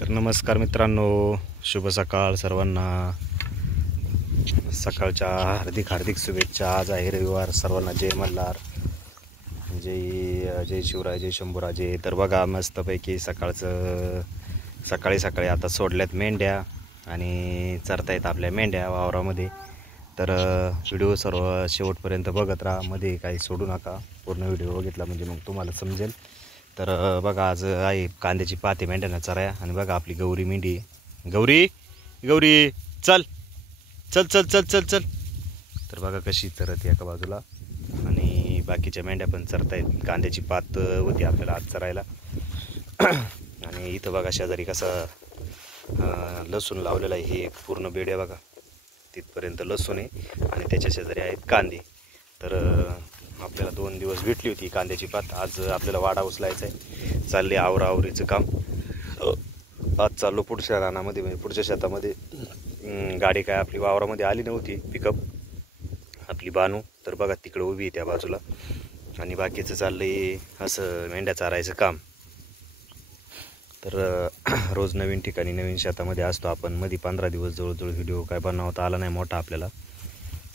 तर नमस्कार मित्रांनो, शुभ सकाळ सर्वांना. सकाळच्या हार्दिक हार्दिक शुभेच्छा. आज आहे रविवार. सर्वांना जय मल्हार, जय शिवराय, जय शंभूराजे. तर बघा मस्तपैकी सकाळी सकाळी आता सोडल्यात मेंढ्या आणि चरतायत आपल्या मेंढ्या वावरामध्ये. तर व्हिडिओ सर्व शेवटपर्यंत बघत राहा, मध्ये काही सोडू नका. पूर्ण व्हिडिओ बघितला म्हणजे मग तुम्हाला समजेल. तर बघा आज आहे कांद्याची पाते मेंढ्यांना चराया. आणि बघा आपली गौरी मेंढी. गौरी गौरी चल चल चल चल चल चल. तर बघा कशी चरत एका बाजूला आणि बाकीच्या मेंढ्या पण चरतायत. कांद्याची पात होती आपल्याला आज चरायला. आणि इथं बघा शेजारी कसा लसूण लावलेला आहे. हे एक पूर्ण बेड आहे बघा, तिथपर्यंत लसूण आहे आणि त्याच्या शेजारी आहेत कांदे. तर आपल्याला 2 दिवस भेटली होती कांद्याची पात. आज आपल्याला वाडा उचलायचा आहे. चालले आवरावरीचं काम. आज चाललो पुढच्या रानामध्ये, म्हणजे पुढच्या शेतामध्ये. गाडी काय आपली वावरामध्ये आली नव्हती, पिकअप आपली बानू. तर बघा तिकडं उभी आहे त्या बाजूला. आणि बाकीचं चाललं आहे असं मेंढ्या चारायचं काम. तर रोज नवीन ठिकाणी नवीन शेतामध्ये असतो आपण. मध्ये 15 दिवस जवळजवळ व्हिडिओ काय बनवता आला नाही मोठा आपल्याला.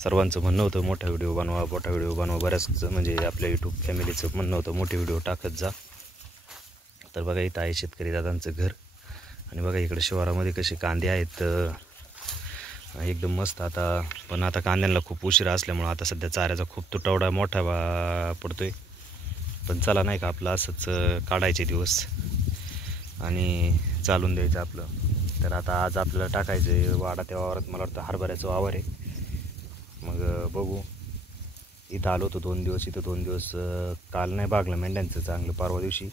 सर्वांचं म्हणणं होतं मोठा व्हिडिओ बनवा. बऱ्याच म्हणजे आपल्या यूट्यूब फॅमिलीचं म्हणणं होतं मोठे व्हिडिओ टाकत जा. तर बघा इथं आहे शेतकरी दादांचं घर. आणि बघा इकडे शिवारामध्ये कसे कांदे आहेत, एकदम मस्त. पण आता कांद्यांना खूप उशिरा असल्यामुळं आता सध्या चाऱ्याचा खूप तुटवडा मोठा पडतोय. पण चला नाही का, आपलं असंच काढायचे दिवस आणि चालून द्यायचं आपलं. तर आता आज आपल्याला टाकायचं आहे वाडा त्या वावरात. मला वाटतं हरभऱ्याचं वावर आहे. मग बघू. इथं आलो होतो 2 दिवस. इथं 2 दिवस काल नाही भागलं मेंढ्यांचं चांगलं. परवा दिवशी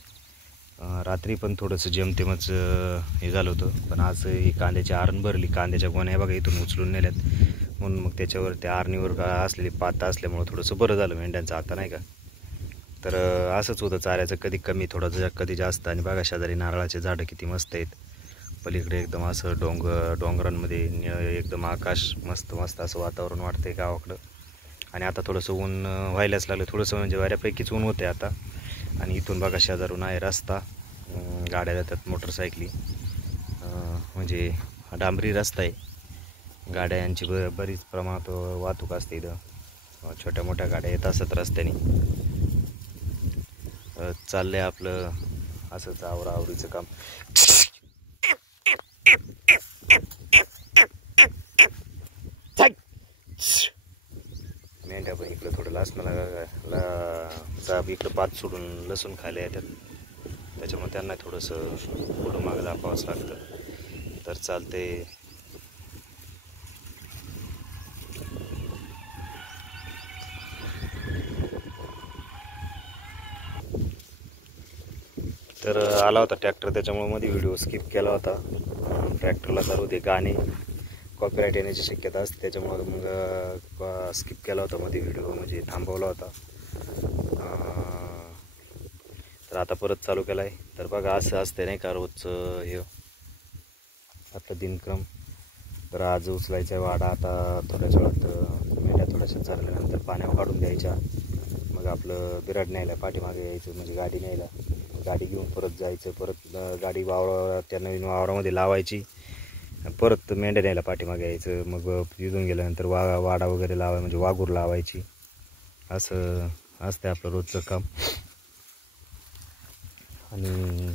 रात्री पण थोडंसं जेमतेमच हे झालं होतं. पण आज ही कांद्याची आरण भरली. कांद्याच्या गोण्या बघा इथून उचलून नेल्यात. म्हणून मग त्याच्यावर त्या आरणीवर असलेली पाता असल्यामुळं थोडंसं बरं झालं मेंढ्यांचं आता नाही का. तर असंच होतं चाऱ्याचं, कधी कमी थोडंसं कधी जास्त. आणि बघा शेजारी नारळाचे झाडं किती मस्त आहेत. पलीकडे एकदम असं डोंगरांमध्ये एकदम आकाश मस्त मस्त असं वातावरण वाटतंय गावाकडं. आणि आता थोडंसं ऊन व्हायलाच लागलं, थोडंसं म्हणजे बऱ्यापैकीच ऊन होते आता. आणि इथून बघा शेजारून आहे रस्ता. गाड्या जातात, मोटरसायकली, म्हणजे डांबरी रस्ता आहे. गाड्यांची बरीच प्रमाणात वाहतूक असते इथं. छोट्या मोठ्या गाड्या येत असतात रस्त्याने. चाललंय आपलं असंच आवरावरीचं काम. मेंढ्या पण इकडं थोडं लसणाला इकडं पात सोडून लसूण खायला येतात. त्याच्यामुळे त्यांना थोडंसं पुढं मागं दाखवावंच लागतं. तर चालते. तर आला होता ट्रॅक्टर, त्याच्यामुळे मध्ये व्हिडिओ स्किप केला होता. ट्रॅक्टरला चालू होते गाणे, कॉपीराईट येण्याची शक्यता असते. त्याच्यामुळं मग स्किप केला होता मध्ये व्हिडिओ, म्हणजे थांबवला होता. तर आता परत चालू केला आहे. तर बघा असं असते नाही का रोजचं हे आपला दिनक्रम. तर आज उचलायचा आहे वाडा. आता थोड्याच वेळात मेंढ्या थोड्याशा चालल्यानंतर पाण्यावर काढून द्यायच्या. मग आपलं बिराड न्यायला पाठीमागे यायचं, म्हणजे गाडी न्यायला. गाडी घेऊन परत जायचं. परत गाडी त्या नवीन वावरामध्ये लावायची. परत मेंढ्या न्यायला पाठीमागे यायचं. मग तिथून गेल्यानंतर वाडा वगैरे लावाय, म्हणजे वाघूर लावायची. असं असते आपलं रोजचं काम. आणि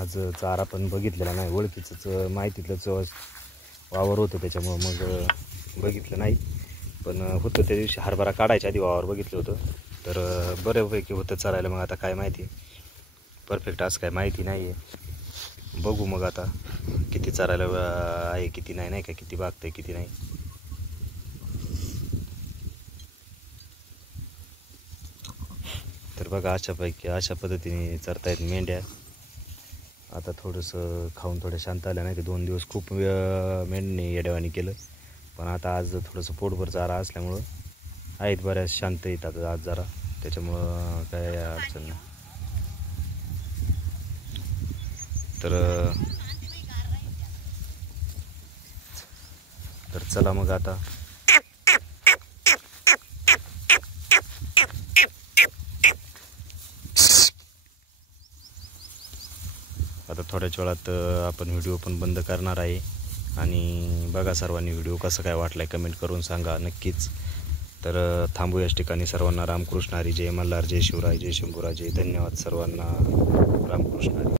आज चारा पण बघितलेला नाही, ओळखीचंच माहितीतलंच वावर होतं, त्याच्यामुळं मग बघितलं नाही. पण होतं त्या दिवशी हरभरा काढायच्या आधी वावर बघितलं होतं. तर बऱ्यापैकी होतं चरायला. मग आता काय माहिती, परफेक्ट असं काय माहिती नाही आहे. बघू मग आता किती चरायला आहे, किती नाही, नाही का, किती बागतंय किती नाही. तर बघा अशा पद्धतीने चरतायत मेंढ्या. आता थोडंसं खाऊन थोडं शांत आलं नाही. 2 दिवस खूप मेंढ्यांनी येड्यावानी केलं. पण आता आज थोडंसं पोटभर चारा असल्यामुळं आहेत, बऱ्याच शांत येतात आज जरा. त्याच्यामुळं काय अडचण नाही. तर चला मग आता थोड्याच वेळात आपण व्हिडिओ पण बंद करणार आहे. आणि बघा सर्वांनी व्हिडिओ कसं काय वाटला आहे कमेंट करून सांगा नक्कीच. तर थांबू याच ठिकाणी. सर्वांना रामकृष्ण हरी. जय मल्हार, जय शिवराय, जय शंभूराजे. धन्यवाद सर्वांना. रामकृष्ण हरी.